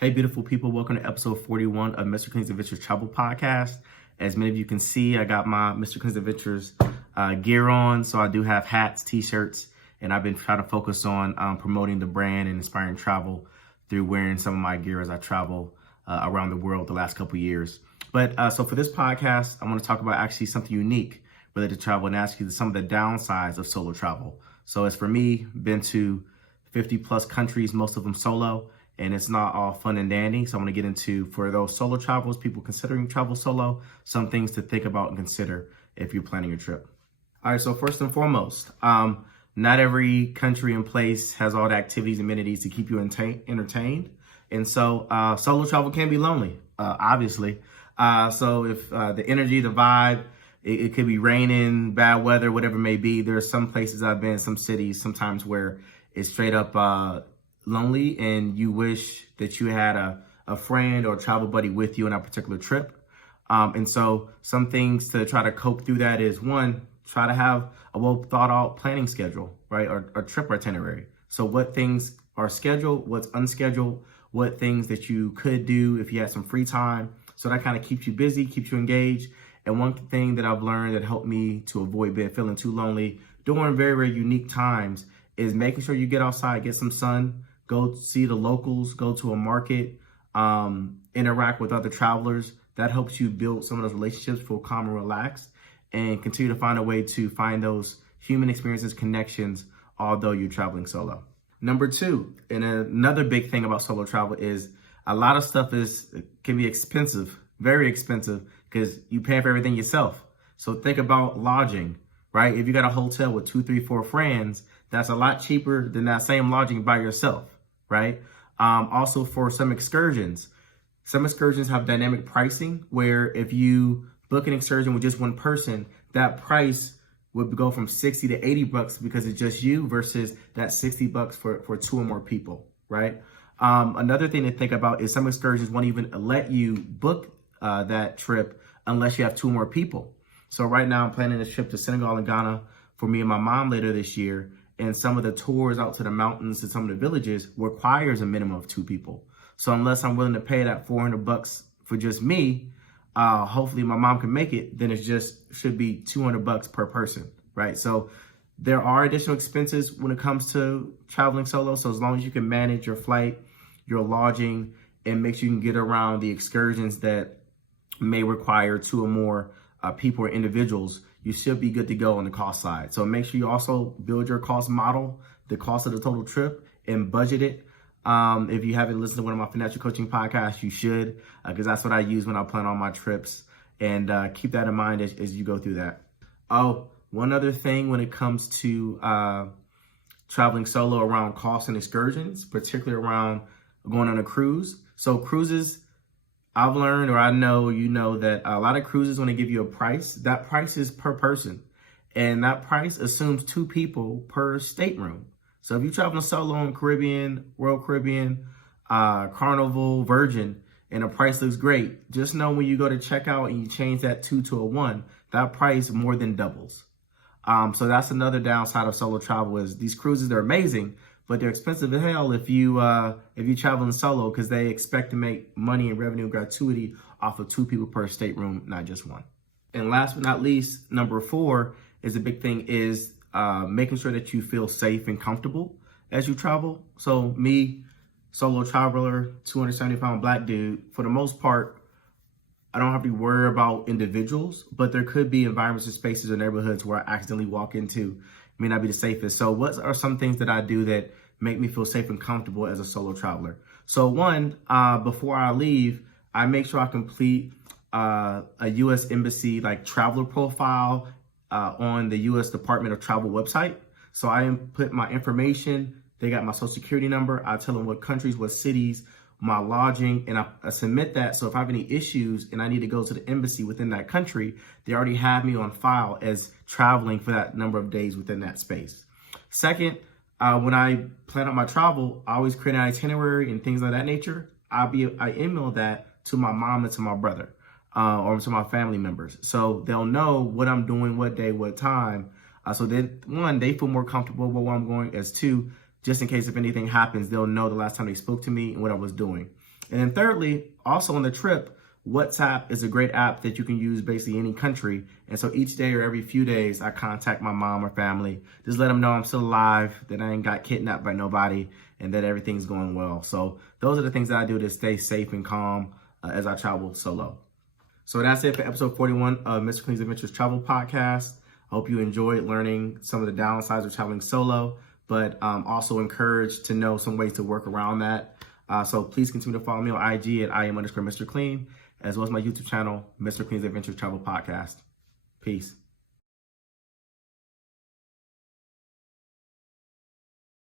Hey, beautiful people. Welcome to episode 41 of Mr. Clean's Adventures Travel Podcast. As many of you can see, I got my Mr. Clean's Adventures gear on. So I do have hats, t-shirts, and I've been trying to focus on promoting the brand and inspiring travel through wearing some of my gear as I travel around the world the last couple years. But so for this podcast, I want to talk about actually something unique related to travel and ask you some of the downsides of solo travel. So as for me, been to 50 plus countries, most of them solo. And it's not all fun and dandy. So I'm gonna get into, for those solo travelers, people considering travel solo, some things to think about and consider if you're planning your trip. All right, so first and foremost, not every country and place has all the activities and amenities to keep you entertained. And so solo travel can be lonely, obviously. So if the energy, the vibe, it could be raining, bad weather, whatever it may be. There are some places I've been, some cities sometimes where it's straight up lonely and you wish that you had a friend or a travel buddy with you on that particular trip. And so some things to try to cope through that is, one, try to have a well thought out planning schedule, right? Or trip itinerary. So what things are scheduled, what's unscheduled, what things that you could do if you had some free time. So that kind of keeps you busy, keeps you engaged. And one thing that I've learned that helped me to avoid feeling too lonely during very, very unique times is making sure you get outside, get some sun, go see the locals, go to a market, interact with other travelers. That helps you build some of those relationships, feel calm and relaxed, and continue to find a way to find those human experiences, connections, although you're traveling solo. Number two, and another big thing about solo travel is a lot of stuff can be expensive, very expensive, because you pay for everything yourself. So think about lodging, right? If you got a hotel with 2, 3, 4 friends, that's a lot cheaper than that same lodging by yourself. Right? Also for some excursions have dynamic pricing where if you book an excursion with just one person, that price would go from 60 to 80 bucks because it's just you versus that 60 bucks for 2 or more people, right? Another thing to think about is some excursions won't even let you book that trip unless you have 2 or more people. So right now I'm planning a trip to Senegal and Ghana for me and my mom later this year. And some of the tours out to the mountains and some of the villages requires a minimum of 2 people. So unless I'm willing to pay that 400 bucks for just me, hopefully my mom can make it, then it just should be 200 bucks per person, right? So there are additional expenses when it comes to traveling solo. So as long as you can manage your flight, your lodging, and make sure you can get around the excursions that may require 2 or more people or individuals, you should be good to go on the cost side. So make sure you also build your cost model, the cost of the total trip, and budget it. If you haven't listened to one of my financial coaching podcasts, you should, because that's what I use when I plan on my trips. And keep that in mind as you go through that. Oh, one other thing when it comes to traveling solo around costs and excursions, particularly around going on a cruise. So cruises, I've learned, or I know, you know, that a lot of cruises, when they give you a price, that price is per person. And that price assumes 2 people per stateroom. So if you're traveling solo in Caribbean, Royal Caribbean, Carnival, Virgin, and the price looks great, just know when you go to checkout and you change that 2 to a 1, that price more than doubles. So that's another downside of solo travel is these cruises, they're amazing, but they're expensive as hell if you're traveling solo, because they expect to make money and revenue and gratuity off of 2 people per stateroom, not just 1. And last but not least, number 4 is a big thing is making sure that you feel safe and comfortable as you travel. So me, solo traveler, 270-pound black dude, for the most part, I don't have to worry about individuals, but there could be environments and spaces or neighborhoods where I accidentally walk into may not be the safest. So what are some things that I do that make me feel safe and comfortable as a solo traveler? So one, before I leave, I make sure I complete a U.S. Embassy traveler profile on the U.S. Department of Travel website. So I input my information. They got my social security number. I tell them what countries, what cities, my lodging, and I submit that. So if I have any issues and I need to go to the embassy within that country, they already have me on file as traveling for that number of days within that space. Second, when I plan out my travel, I always create an itinerary and things of that nature. I email that to my mom and to my brother or to my family members. So they'll know what I'm doing, what day, what time. So then, one, they feel more comfortable with where I'm going. As two, just in case if anything happens, they'll know the last time they spoke to me and what I was doing. And then thirdly, also on the trip, WhatsApp is a great app that you can use basically any country. And so each day or every few days, I contact my mom or family, just let them know I'm still alive, that I ain't got kidnapped by nobody, and that everything's going well. So those are the things that I do to stay safe and calm as I travel solo. So that's it for episode 41 of Mr. Clean's Adventures Travel Podcast. I hope you enjoyed learning some of the downsides of traveling solo, but also encouraged to know some ways to work around that. So please continue to follow me on IG at IM_Mr. Clean, as well as my YouTube channel, Mr. Clean's Adventures Travel Podcast. Peace.